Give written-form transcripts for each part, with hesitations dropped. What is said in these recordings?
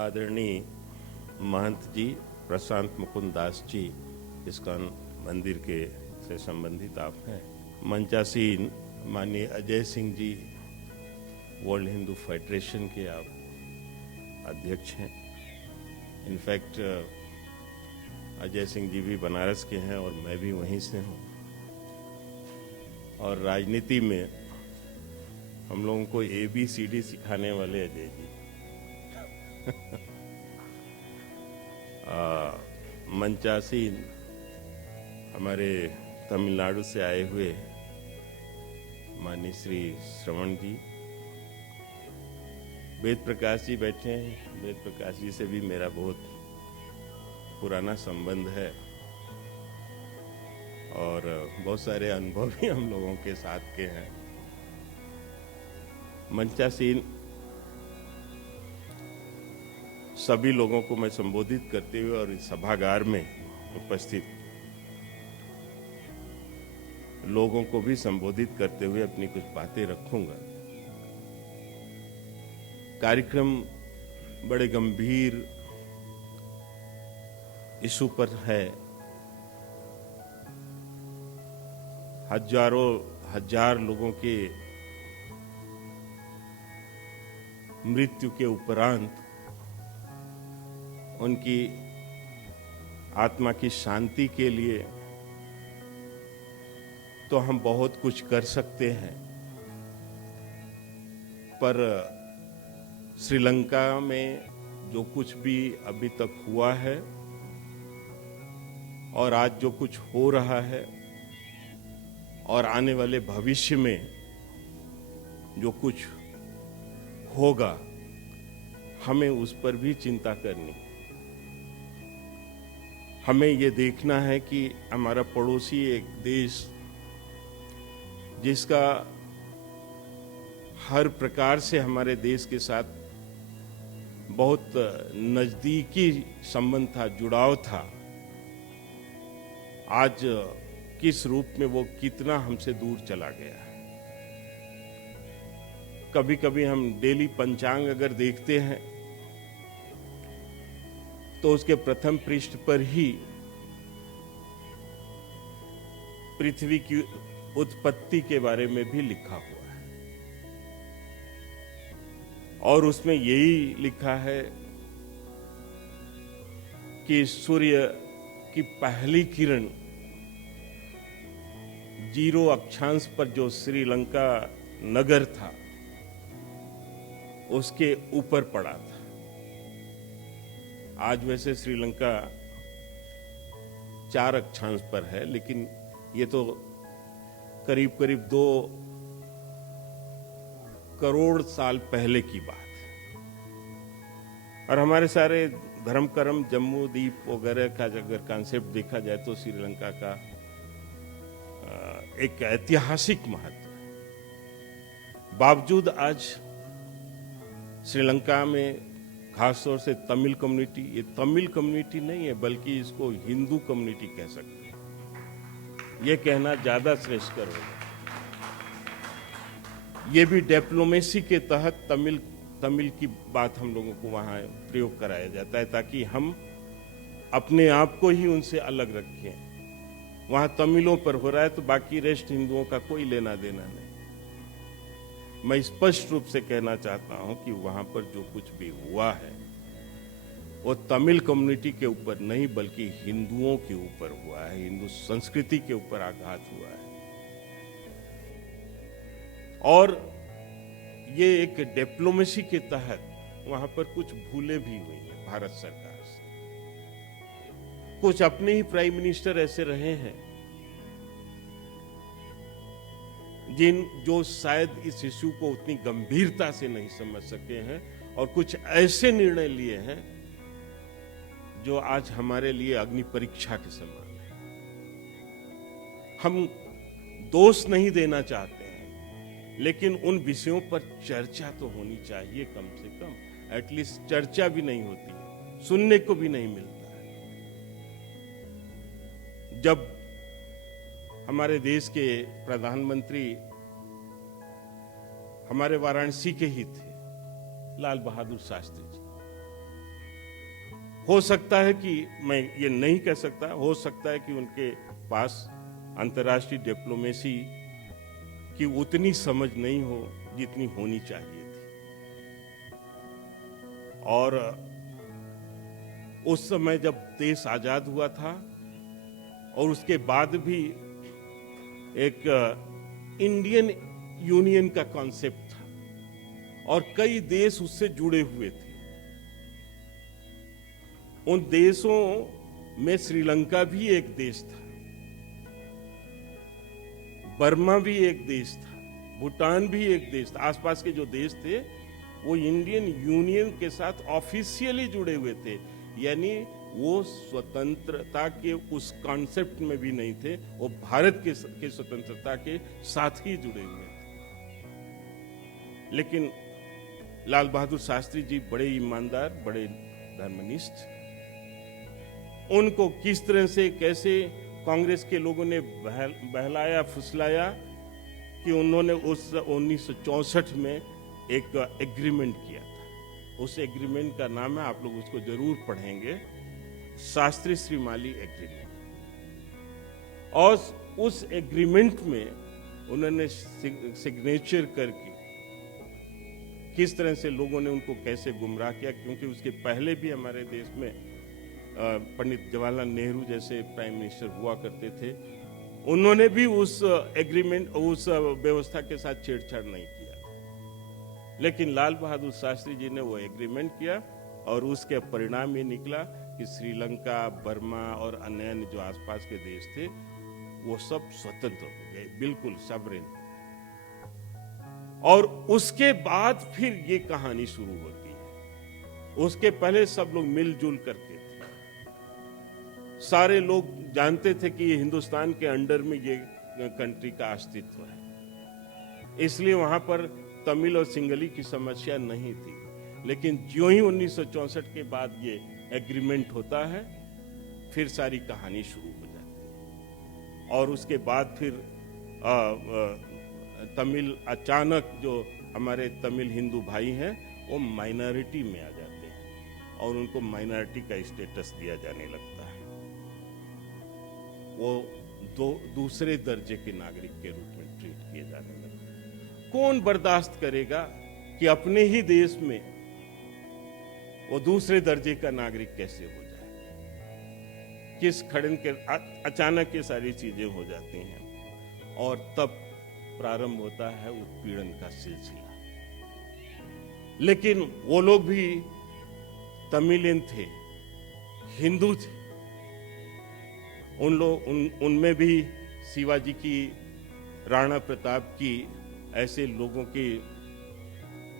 आदरणीय महंत जी प्रशांत मुकुंद दास जी इस्कॉन मंदिर के से संबंधित आप हैं। मंचासीन माननीय अजय सिंह जी वर्ल्ड हिंदू फेडरेशन के आप अध्यक्ष हैं। इनफैक्ट अजय सिंह जी भी बनारस के हैं और मैं भी वहीं से हूँ। और राजनीति में हम लोगों को ABCD सिखाने वाले अजय जी। मंचासीन हमारे तमिलनाडु से आए हुए माननीय श्री श्रवण जी, वेद प्रकाश जी बैठे हैं। वेद प्रकाश जी से भी मेरा बहुत पुराना संबंध है और बहुत सारे अनुभव भी हम लोगों के साथ के हैं। मंचासीन सभी लोगों को मैं संबोधित करते हुए और इस सभागार में उपस्थित लोगों को भी संबोधित करते हुए अपनी कुछ बातें रखूंगा। कार्यक्रम बड़े गंभीर इशू पर है। हजार लोगों के मृत्यु के उपरांत उनकी आत्मा की शांति के लिए तो हम बहुत कुछ कर सकते हैं, पर श्रीलंका में जो कुछ भी अभी तक हुआ है और आज जो कुछ हो रहा है और आने वाले भविष्य में जो कुछ होगा, हमें उस पर भी चिंता करनी है। हमें ये देखना है कि हमारा पड़ोसी एक देश जिसका हर प्रकार से हमारे देश के साथ बहुत नजदीकी संबंध था, जुड़ाव था, आज किस रूप में वो कितना हमसे दूर चला गया है। कभी कभी हम डेली पंचांग अगर देखते हैं तो उसके प्रथम पृष्ठ पर ही पृथ्वी की उत्पत्ति के बारे में भी लिखा हुआ है और उसमें यही लिखा है कि सूर्य की पहली किरण 0 अक्षांश पर जो श्रीलंका नगर था उसके ऊपर पड़ा था। आज वैसे श्रीलंका 4 अक्षांश पर है, लेकिन ये तो करीब 2 करोड़ साल पहले की बात है। और हमारे सारे धर्म कर्म जम्मू द्वीप वगैरह का अगर कॉन्सेप्ट देखा जाए तो श्रीलंका का एक ऐतिहासिक महत्व है। बावजूद आज श्रीलंका में खासतौर से तमिल कम्युनिटी, ये तमिल कम्युनिटी नहीं है बल्कि इसको हिंदू कम्युनिटी कह सकते हैं, ये कहना ज्यादा श्रेष्ठकर होगा। ये भी डिप्लोमेसी के तहत तमिल की बात हम लोगों को वहां प्रयोग कराया जाता है ताकि हम अपने आप को ही उनसे अलग रखें। वहां तमिलों पर हो रहा है तो बाकी रेस्ट हिंदुओं का कोई लेना देना नहीं। मैं स्पष्ट रूप से कहना चाहता हूं कि वहां पर जो कुछ भी हुआ है वो तमिल कम्युनिटी के ऊपर नहीं बल्कि हिंदुओं के ऊपर हुआ है, हिंदू संस्कृति के ऊपर आघात हुआ है। और ये एक डिप्लोमेसी के तहत वहां पर कुछ भूलें भी हुई हैं भारत सरकार से। कुछ अपने ही प्राइम मिनिस्टर ऐसे रहे हैं जो शायद इस इश्यू को उतनी गंभीरता से नहीं समझ सके हैं और कुछ ऐसे निर्णय लिए हैं जो आज हमारे लिए अग्नि परीक्षा के समान है। हम दोष नहीं देना चाहते हैं, लेकिन उन विषयों पर चर्चा तो होनी चाहिए। कम से कम एटलीस्ट चर्चा भी नहीं होती है, सुनने को भी नहीं मिलता है। जब हमारे देश के प्रधानमंत्री हमारे वाराणसी के ही थे, लाल बहादुर शास्त्री जी, हो सकता है कि मैं ये नहीं कह सकता, हो सकता है कि उनके पास अंतर्राष्ट्रीय डिप्लोमेसी की उतनी समझ नहीं हो जितनी होनी चाहिए थी। और उस समय जब देश आजाद हुआ था और उसके बाद भी एक इंडियन यूनियन का कॉन्सेप्ट था और कई देश उससे जुड़े हुए थे। उन देशों में श्रीलंका भी एक देश था, बर्मा भी एक देश था, भूटान भी एक देश था। आसपास के जो देश थे वो इंडियन यूनियन के साथ ऑफिशियली जुड़े हुए थे, यानी वो स्वतंत्रता के उस कॉन्सेप्ट में भी नहीं थे, वो भारत के स्वतंत्रता के साथ ही जुड़े हुए थे। लेकिन लाल बहादुर शास्त्री जी बड़े ईमानदार, बड़े धर्मनिष्ठ, उनको किस तरह से कैसे कांग्रेस के लोगों ने बहलाया फुसलाया कि उन्होंने उस 1964 में एक एग्रीमेंट किया था। उस एग्रीमेंट का नाम है, आप लोग उसको जरूर पढ़ेंगे, शास्त्री श्रीमाली एग्रीमेंट। और उस एग्रीमेंट में उन्होंने सिग्नेचर करके किस तरह से लोगों ने उनको कैसे गुमराह किया, क्योंकि उसके पहले भी हमारे देश में पंडित जवाहरलाल नेहरू जैसे प्राइम मिनिस्टर हुआ करते थे, उन्होंने भी उस एग्रीमेंट, उस व्यवस्था के साथ छेड़छाड़ नहीं किया। लेकिन लाल बहादुर शास्त्री जी ने वो एग्रीमेंट किया और उसके परिणाम ये निकला कि श्रीलंका, बर्मा और अन्य जो आसपास के देश थे वो सब स्वतंत्र हो गए, बिल्कुल सॉवरेन। और उसके बाद फिर ये कहानी शुरू होती है। उसके पहले सब लोग मिलजुल करके थे, सारे लोग जानते थे कि ये हिंदुस्तान के अंडर में ये कंट्री का अस्तित्व है, इसलिए वहां पर तमिल और सिंगली की समस्या नहीं थी। लेकिन ज्यों ही 1964 के बाद ये एग्रीमेंट होता है, फिर सारी कहानी शुरू हो जाती है। और उसके बाद फिर तमिल, अचानक जो हमारे तमिल हिंदू भाई हैं वो माइनॉरिटी में आ जाते हैं और उनको माइनॉरिटी का स्टेटस दिया जाने लगता है। वो दूसरे दर्जे के नागरिक के रूप में ट्रीट किए जाने लगते हैं। कौन बर्दाश्त करेगा कि अपने ही देश में वो दूसरे दर्जे का नागरिक कैसे हो जाए? किस खड़न के अचानक ये सारी चीजें हो जाती हैं और तब प्रारंभ होता है उत्पीड़न का सिलसिला। लेकिन वो लोग भी तमिलियन थे, हिंदू थे, उनमें भी शिवाजी की, राणा प्रताप की, ऐसे लोगों के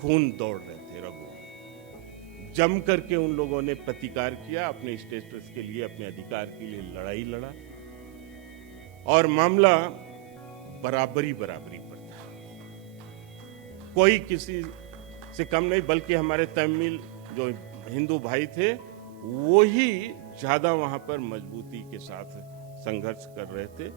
खून दौड़ रहे थे रगों में। जम करके उन लोगों ने प्रतिकार किया, अपने स्टेटस के लिए, अपने अधिकार के लिए लड़ाई लड़ा और मामला बराबरी पर था। कोई किसी से कम नहीं, बल्कि हमारे तमिल जो हिंदू भाई थे वो ही ज्यादा वहां पर मजबूती के साथ संघर्ष कर रहे थे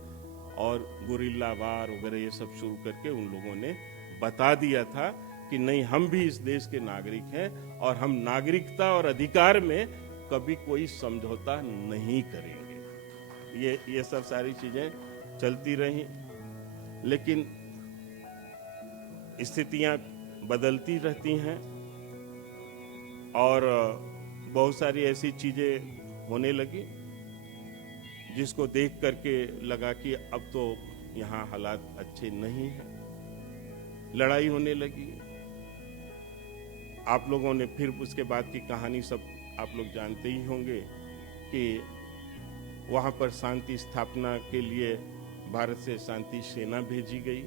और गुरिल्ला वार वगैरह ये सब शुरू करके उन लोगों ने बता दिया था कि नहीं, हम भी इस देश के नागरिक हैं और हम नागरिकता और अधिकार में कभी कोई समझौता नहीं करेंगे। ये सब सारी चीजें चलती रही, लेकिन स्थितियां बदलती रहती हैं और बहुत सारी ऐसी चीजें होने लगी जिसको देख करके लगा कि अब तो यहाँ हालात अच्छे नहीं हैं। लड़ाई होने लगी। आप लोगों ने फिर उसके बाद की कहानी सब आप लोग जानते ही होंगे कि वहाँ पर शांति स्थापना के लिए भारत से शांति सेना भेजी गई।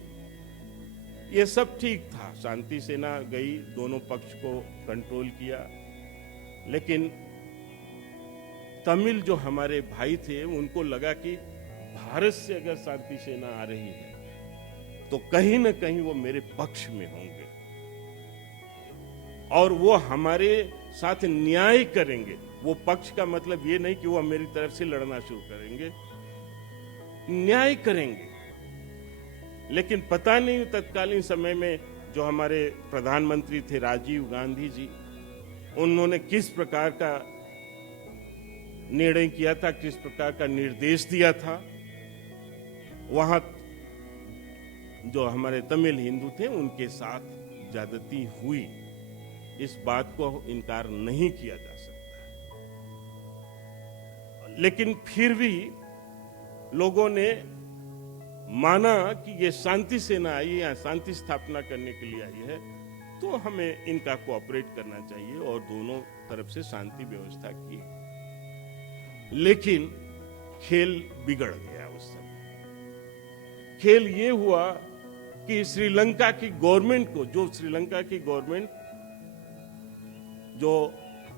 ये सब ठीक था, शांति सेना गई, दोनों पक्ष को कंट्रोल किया, लेकिन तमिल जो हमारे भाई थे उनको लगा कि भारत से अगर शांति सेना आ रही है तो कहीं ना कहीं वो मेरे पक्ष में होंगे और वो हमारे साथ न्याय करेंगे। वो पक्ष का मतलब ये नहीं कि वो मेरी तरफ से लड़ना शुरू करेंगे, न्याय करेंगे। लेकिन पता नहीं तत्कालीन समय में जो हमारे प्रधानमंत्री थे राजीव गांधी जी, उन्होंने किस प्रकार का निर्णय किया था, किस प्रकार का निर्देश दिया था, वहां जो हमारे तमिल हिंदू थे उनके साथ ज्यादती हुई, इस बात को इनकार नहीं किया जा सकता। लेकिन फिर भी लोगों ने माना कि ये शांति सेना आई है, शांति स्थापना करने के लिए आई है, तो हमें इनका कोऑपरेट करना चाहिए, और दोनों तरफ से शांति व्यवस्था की। लेकिन खेल बिगड़ गया उस समय। खेल ये हुआ कि श्रीलंका की गवर्नमेंट को, जो श्रीलंका की गवर्नमेंट जो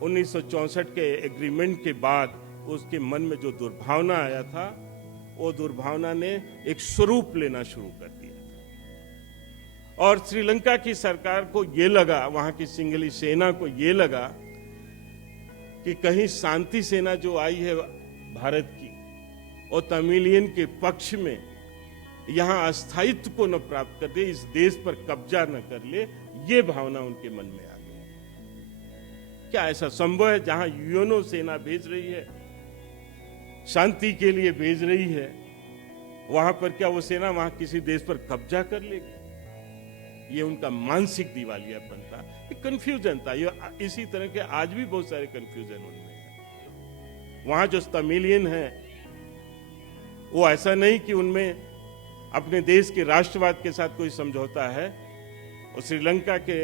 1964 के एग्रीमेंट के बाद उसके मन में जो दुर्भावना आया था, वो दुर्भावना ने एक स्वरूप लेना शुरू कर दिया था। और श्रीलंका की सरकार को ये लगा, वहां की सिंघली सेना को ये लगा कि कहीं शांति सेना जो आई है भारत की, और तमिलियन के पक्ष में यहां अस्थायित्व को न प्राप्त कर दे, इस देश पर कब्जा न कर ले, ये भावना उनके मन में आ गई। क्या ऐसा संभव है जहां यूएनओ सेना भेज रही है, शांति के लिए भेज रही है, वहां पर क्या वो सेना वहां किसी देश पर कब्जा कर लेगी? ये उनका मानसिक दिवालियापन था, एक कंफ्यूजन था। ये इसी तरह के आज भी बहुत सारे कंफ्यूजन उनमें है। वहां जो तमिलियन है वो ऐसा नहीं कि उनमें अपने देश के राष्ट्रवाद के साथ कोई समझौता है, और श्रीलंका के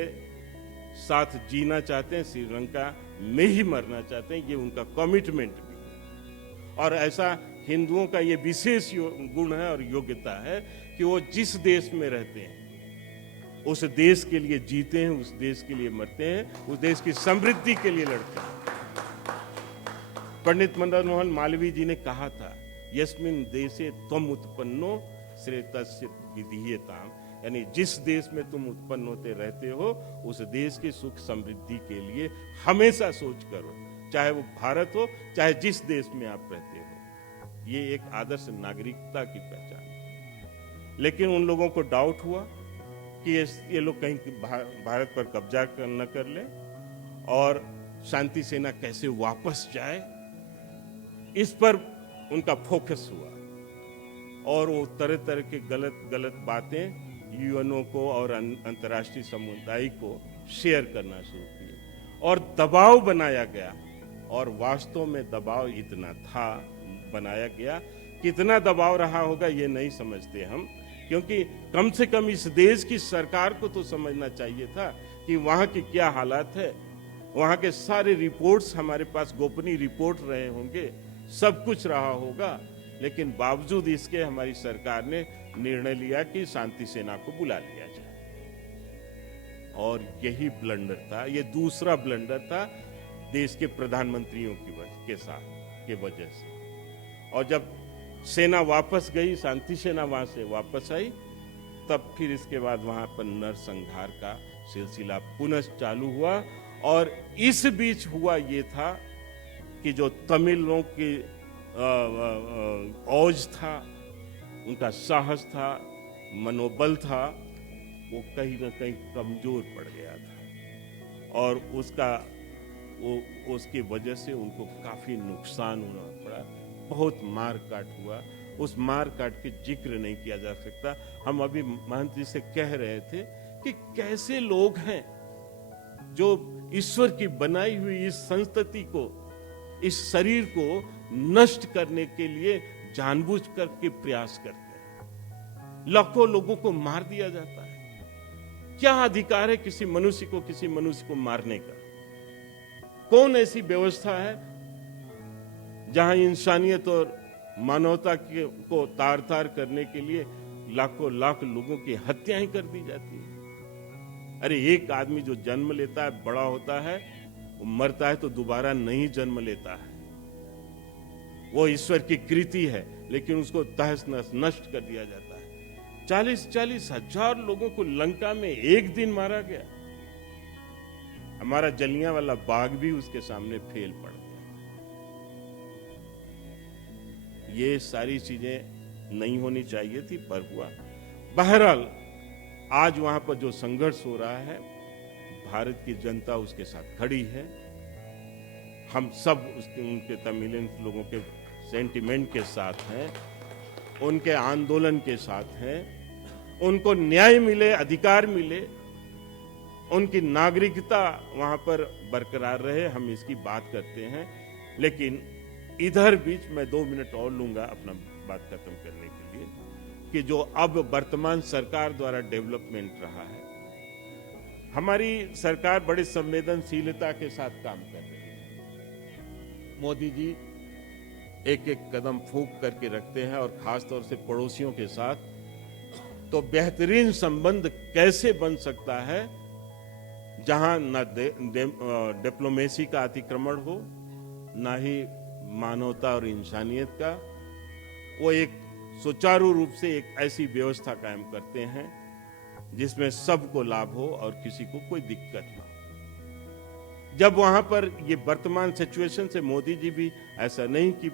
साथ जीना चाहते हैं, श्रीलंका में ही मरना चाहते हैं, ये उनका कमिटमेंट भी है। और ऐसा हिंदुओं का ये विशेष गुण है और योग्यता है कि वो जिस देश में रहते हैं उस देश के लिए जीते हैं, उस देश के लिए मरते हैं, उस देश की समृद्धि के लिए लड़ते हैं। पंडित मदन मोहन मालवीय जी ने कहा था, यस्मिन देशे त्वम उत्पन्नो श्रेयस्य विधीयताम, यानी जिस देश में तुम उत्पन्न होते रहते हो उस देश की सुख समृद्धि के लिए हमेशा सोच करो, चाहे वो भारत हो, चाहे जिस देश में आप रहते हो। ये एक आदर्श नागरिकता की पहचान है। लेकिन उन लोगों को डाउट हुआ कि ये लोग कहीं भारत पर कब्जा न कर ले, और शांति सेना कैसे वापस जाए, इस पर उनका फोकस हुआ। और वो तरह तरह के गलत बातें यूएनओ को और अंतर्राष्ट्रीय समुदाय को शेयर करना शुरू किए, और दबाव बनाया गया। और वास्तव में दबाव इतना था, बनाया गया, कितना दबाव रहा होगा ये नहीं समझते हम, क्योंकि कम से कम इस देश की सरकार को तो समझना चाहिए था कि वहां की क्या हालात है। वहां के सारे रिपोर्ट्स हमारे पास गोपनीय रिपोर्ट रहे होंगे, सब कुछ रहा होगा, लेकिन बावजूद इसके हमारी सरकार ने निर्णय लिया कि शांति सेना को बुला लिया जाए। और यही ब्लंडर था, ये दूसरा ब्लंडर था देश के प्रधानमंत्रियों के साथ के वजह से। और जब सेना वापस गई, शांति सेना वहां से वापस आई, तब फिर इसके बाद वहां पर नरसंहार का सिलसिला पुनः चालू हुआ। और इस बीच हुआ ये था कि जो तमिलों की औज था, उनका साहस था, मनोबल था, वो कहीं ना कहीं कमजोर पड़ गया था। और उसकी वजह से उनको काफी नुकसान होना पड़ा, बहुत मार काट हुआ। उस मार काट के जिक्र नहीं किया जा सकता। हम अभी महंत जी से कह रहे थे कि कैसे लोग हैं जो ईश्वर की बनाई हुई इस संतति को, इस शरीर को नष्ट करने के लिए जानबूझ करके प्रयास करते हैं। लाखों लोगों को मार दिया जाता है। क्या अधिकार है किसी मनुष्य को मारने का? कौन ऐसी व्यवस्था है जहां इंसानियत और मानवता को तार तार करने के लिए लाखों लाख लोगों की हत्याएं कर दी जाती है? अरे एक आदमी जो जन्म लेता है, बड़ा होता है, वो मरता है तो दोबारा नहीं जन्म लेता है। वो ईश्वर की कृति है, लेकिन उसको तहस नहस नष्ट कर दिया जाता है। 40-40 हजार लोगों को लंका में एक दिन मारा गया। हमारा जलियांवाला बाग भी उसके सामने फेल पड़ गया। ये सारी चीजें नहीं होनी चाहिए थी, पर हुआ। बहरहाल आज वहां पर जो संघर्ष हो रहा है, भारत की जनता उसके साथ खड़ी है। हम सब उनके तमिलियन लोगों के सेंटिमेंट के साथ हैं, उनके आंदोलन के साथ हैं। उनको न्याय मिले, अधिकार मिले, उनकी नागरिकता वहां पर बरकरार रहे, हम इसकी बात करते हैं। लेकिन इधर बीच मैं 2 मिनट और लूंगा अपना बात खत्म करने के लिए कि जो अब वर्तमान सरकार द्वारा डेवलपमेंट रहा है, हमारी सरकार बड़ी संवेदनशीलता के साथ काम कर रही है। मोदी जी एक एक कदम फूंक करके रखते हैं, और खास तौर से पड़ोसियों के साथ। तो बेहतरीन संबंध कैसे बन सकता है जहां न डिप्लोमेसी का अतिक्रमण हो, ना ही मानवता और इंसानियत का। वो एक सुचारू रूप से एक ऐसी व्यवस्था कायम करते हैं जिसमें सबको लाभ हो और किसी को कोई दिक्कत ना। जब वहां पर ये वर्तमान सिचुएशन से मोदी जी भी ऐसा नहीं कि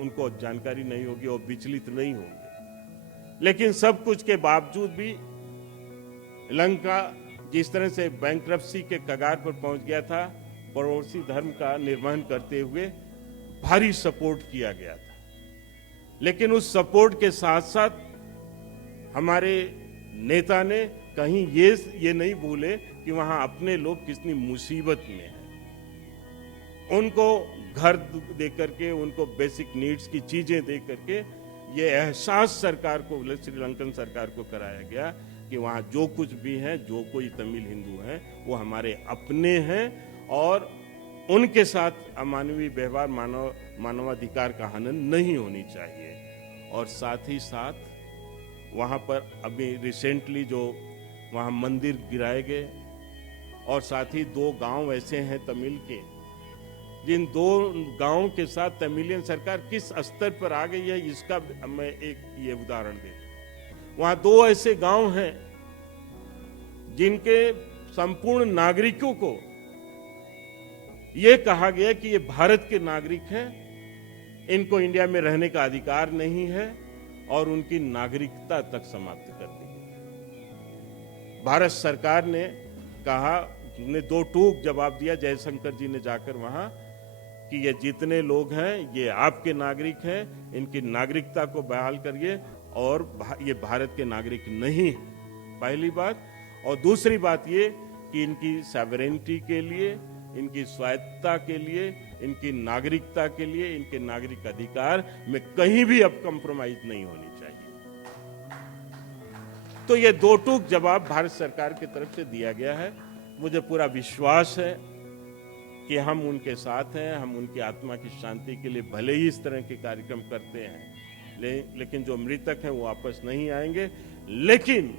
उनको जानकारी नहीं होगी और विचलित नहीं होंगे, लेकिन सब कुछ के बावजूद भी लंका जिस तरह से बैंक्रप्सी के कगार पर पहुंच गया था, पड़ोसी धर्म का निर्वहन करते हुए भारी सपोर्ट किया गया था। लेकिन उस सपोर्ट के साथ साथ हमारे नेता ने कहीं ये नहीं भूले कि वहां अपने लोग कितनी मुसीबत में हैं। उनको घर दे करके, उनको बेसिक नीड्स की चीजें दे करके ये एहसास सरकार को, श्रीलंकन सरकार को कराया गया कि वहां जो कुछ भी है, जो कोई तमिल हिंदू हैं, वो हमारे अपने हैं और उनके साथ अमानवीय व्यवहार, मानवाधिकार का हनन नहीं होनी चाहिए। और साथ ही साथ वहाँ पर अभी रिसेंटली जो वहाँ मंदिर गिराए गए, और साथ ही 2 गांव ऐसे हैं तमिल के, जिन 2 गांवों के साथ तमिलियन सरकार किस स्तर पर आ गई है, इसका मैं एक ये उदाहरण देता हूँ। वहाँ 2 ऐसे गांव हैं जिनके संपूर्ण नागरिकों को ये कहा गया कि ये भारत के नागरिक हैं, इनको इंडिया में रहने का अधिकार नहीं है, और उनकी नागरिकता तक समाप्त कर दी गई। भारत सरकार ने कहा, ने 2 टूक जवाब दिया जयशंकर जी ने जाकर वहां कि ये जितने लोग हैं ये आपके नागरिक हैं, इनकी नागरिकता को बहाल करिए, और ये भारत के नागरिक नहीं है, पहली बात। और दूसरी बात ये कि इनकी सॉवरेनिटी के लिए, इनकी स्वायत्तता के लिए, इनकी नागरिकता के लिए, इनके नागरिक अधिकार में कहीं भी अब कंप्रोमाइज नहीं होनी चाहिए। तो ये 2 टूक जवाब भारत सरकार की तरफ से दिया गया है। मुझे पूरा विश्वास है कि हम उनके साथ हैं, हम उनकी आत्मा की शांति के लिए भले ही इस तरह के कार्यक्रम करते हैं, लेकिन जो मृतक हैं वो वापस नहीं आएंगे। लेकिन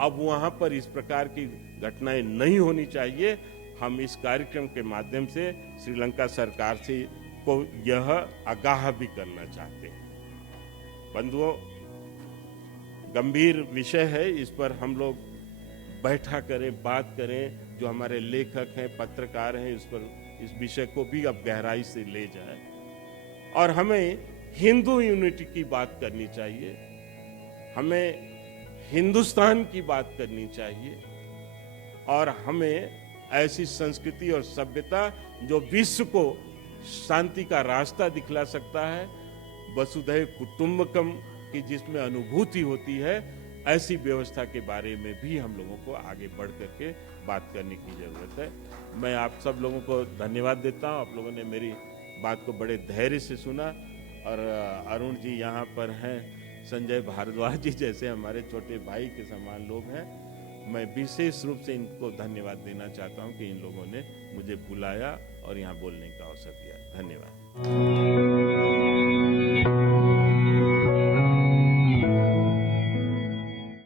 अब वहां पर इस प्रकार की घटनाएं नहीं होनी चाहिए। हम इस कार्यक्रम के माध्यम से श्रीलंका सरकार से को यह आगाह भी करना चाहते हैं। बंधुओं, गंभीर विषय है, इस पर हम लोग बैठा करें, बात करें, जो हमारे लेखक हैं, पत्रकार हैं, इस विषय को भी अब गहराई से ले जाएं। और हमें हिंदू यूनिटी की बात करनी चाहिए, हमें हिंदुस्तान की बात करनी चाहिए, और हमें ऐसी संस्कृति और सभ्यता जो विश्व को शांति का रास्ता दिखला सकता है, वसुधैव कुटुंबकम की जिसमें अनुभूति होती है, ऐसी व्यवस्था के बारे में भी हम लोगों को आगे बढ़ करके बात करने की जरूरत है। मैं आप सब लोगों को धन्यवाद देता हूं। आप लोगों ने मेरी बात को बड़े धैर्य से सुना, और अरुण जी यहाँ पर हैं, संजय भारद्वाज जी जैसे हमारे छोटे भाई के समान लोग हैं। मैं विशेष रूप से इनको धन्यवाद देना चाहता हूं कि इन लोगों ने मुझे बुलाया और यहाँ बोलने का अवसर दिया। धन्यवाद।